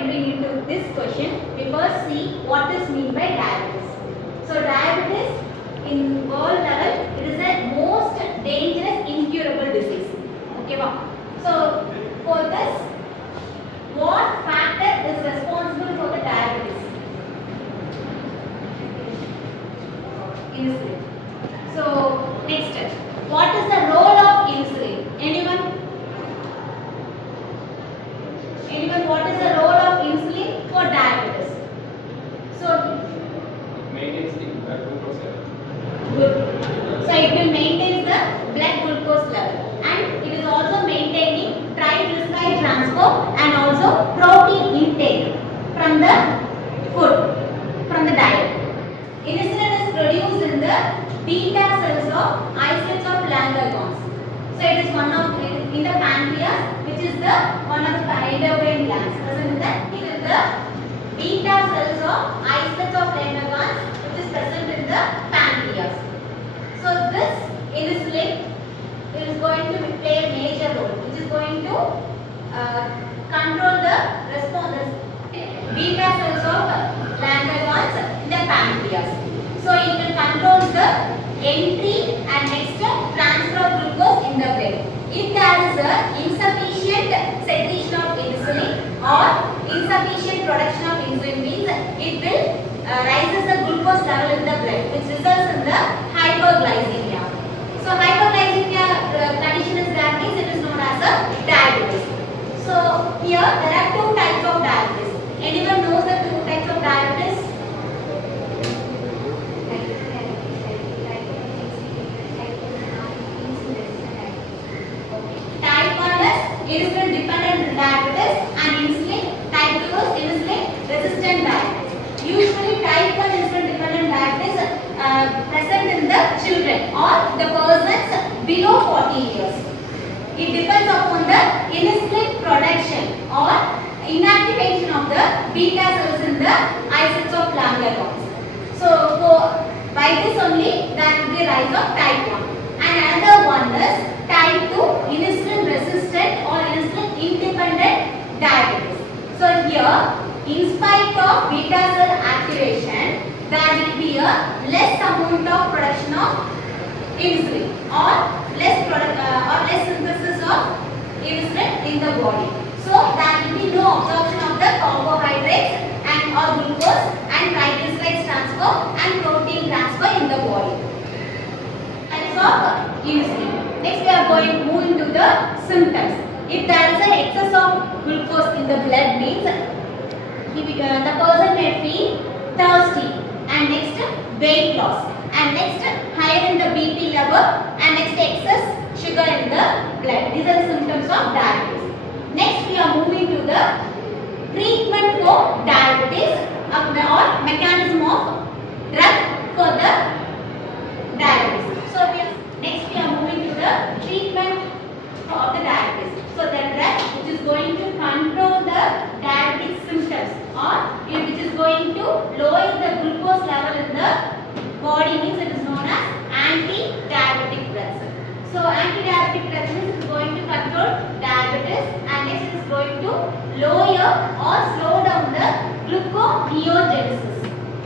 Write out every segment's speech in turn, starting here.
entering into this question, we first see what is meant by diabetes. So diabetes in world level, it is the most dangerous incurable disease. Okay, wow. So for this, what factor is responsible for the diabetes? Insulin. So next step, what is the role of insulin? Anyone? What is the role of insulin for diabetes? So maintains the blood glucose level. Good. So it will maintain the blood glucose level, and it is also maintaining triglyceride transport and also protein intake from the food, from the diet. Insulin is produced in the beta cells of islets of Langerhans. So it is one of in the pancreas, which is the one of the endocrine glands. Present in that, it is the beta cells of islets of Langerhans, which is present in the pancreas. So this insulin is going to play a major role, which is going to control the response. Beta cells of Langerhans in the pancreas. So it will control the entry and next transfer of glucose in the blood. If there is a insufficient secretion of insulin or insufficient production of insulin, means it will raises the glucose level in the blood, which results in the hyperglycemia. So hyperglycemia condition is that means it is known as a diabetes. So here there are two types of diabetes. Anyone knows the two types of diabetes? Type 1 is insulin dependent diabetes and insulin. Type 2 is insulin resistant diabetes. Usually type 1 insulin dependent diabetes present in the children or the persons below 40 years. It depends upon the insulin production or inactivation of the beta cells in the islets of Langerhans. So by this only there will be rise of type 1. And another one is type 2 insulin resistant or insulin independent diabetes. So here, in spite of beta cell activation, there will be a less amount of production of insulin or less synthesis of insulin in the body. So there will be no absorption of the carbohydrates and or glucose and triglycerides transfer and protein transfer in the body. Types of insulin. Next we are going to move into the symptoms. If there is an excess of glucose in the blood, means the person may feel thirsty, and next weight loss, and next higher in the BP level, and next excess sugar in the blood. These are the symptoms of diabetes. Next we are moving to the treatment for diabetes or mechanism of drug for the diabetes. So next we are moving to the treatment of the diabetes. So the drug which is going to control the diabetic symptoms or which is going to lower the glucose level in the body, means it is known as anti-diabetic drugs. So anti-diabetic drugs means it is going to control diabetes, and next it is going to lower or slow down the gluconeogenesis,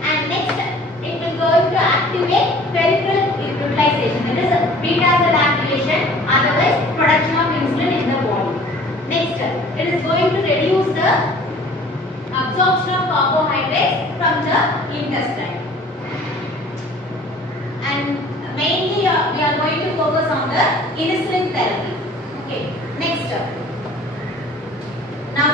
and next it will going to activate peripheral utilization, that is beta cell activation, otherwise production of insulin in the body. Next, it is going to reduce the absorption of carbohydrates from the intestine. And mainly we are going to focus on the insulin therapy. Okay. Next, now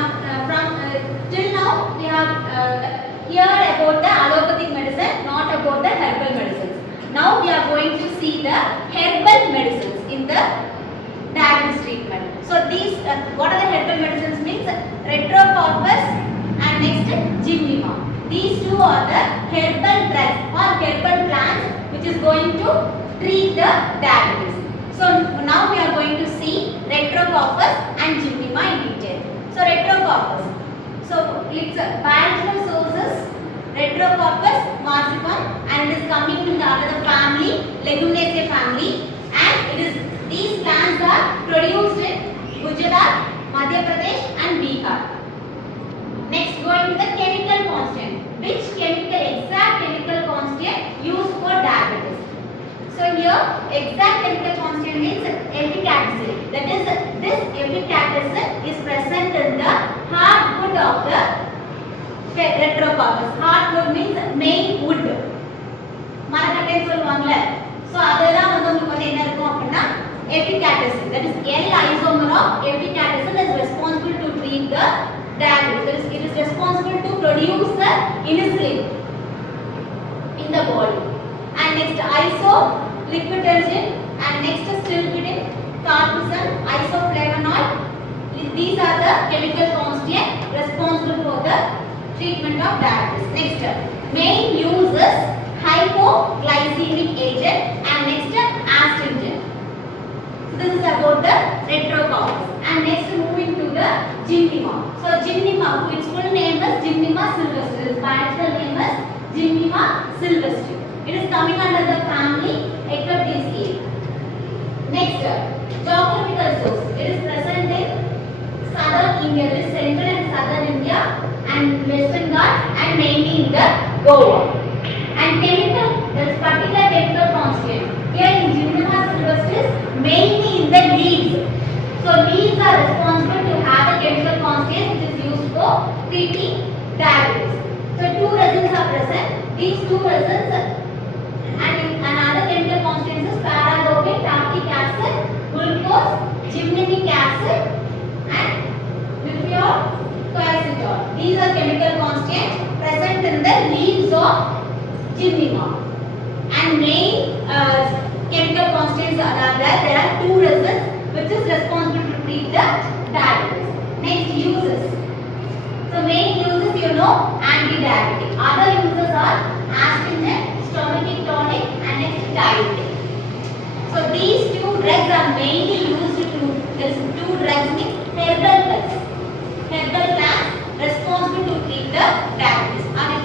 till now we have heard about the allopathic medicine, not about the herbal medicines. Now we are going to see the herbal medicines in the diabetes treatment. So these, what are the herbal medicines means? Retrocorpus and next Gymnema. These two are the herbal drugs or herbal plants which is going to treat the diabetes. So now we are going to see Retrocorpus and Gymnema in detail. So Retrocorpus. So its biological sources, Retrocorpus marcipum, and it is coming in the other family, Leguminaceae family, and it is these plants are produced in Gujarat, Madhya Pradesh and Bihar. Next, which exact chemical constituent used for diabetes. So here exact chemical constituent means epicatechin. That is, this epicatechin is present in the hardwood of the retrocarpus. Hardwood means main wood. மரக்கட்டைன்னு சொல்லுவாங்கல. So அதெல்லாம் வந்து உங்களுக்கு வந்து என்ன இருக்கும் அப்படினா epicatechin. That is L isomer of epicatechin is responsible to treat the diabetes. It is responsible to produce the insulin in the body. And next isolipidolgin and next stilbidin, carfentanil, isoflavonoid. These are the chemical constituents responsible for the treatment of diabetes. Next, main uses hypoglycemic agent and next astringent. So this is about the retrocarpus. And next moving to the Gymnema. So Gymnema, its full name is Gymnema sylvestris. Its biological name is Gymnema sylvestris. It is coming under the family Ecliptidaceae. Next, geographical source. It is present in southern India, that is central and southern India and western Ghats and mainly in the Goa. And chemical, there is particular chemical constituent. Here in Gymnema sylvestris, mainly in the leaves. So leaves are responsible to have a chemical constituent which is used for treating diabetes. So two resins are present. These two resins and another chemical constituent is para-lactic acid, glucose, gymnemic acid and nucleotidyl. These are chemical constituents present in the leaves of Gymnema. And main chemical constituents are there. There are two resins which is responsible to treat the diabetes. Next, uses. So main uses you know anti-diabetic. Other uses are astringent, stomachic tonic and next diuretic. So these two drugs are mainly used to, there is two drugs means herbal plants responsible to treat the diabetes. And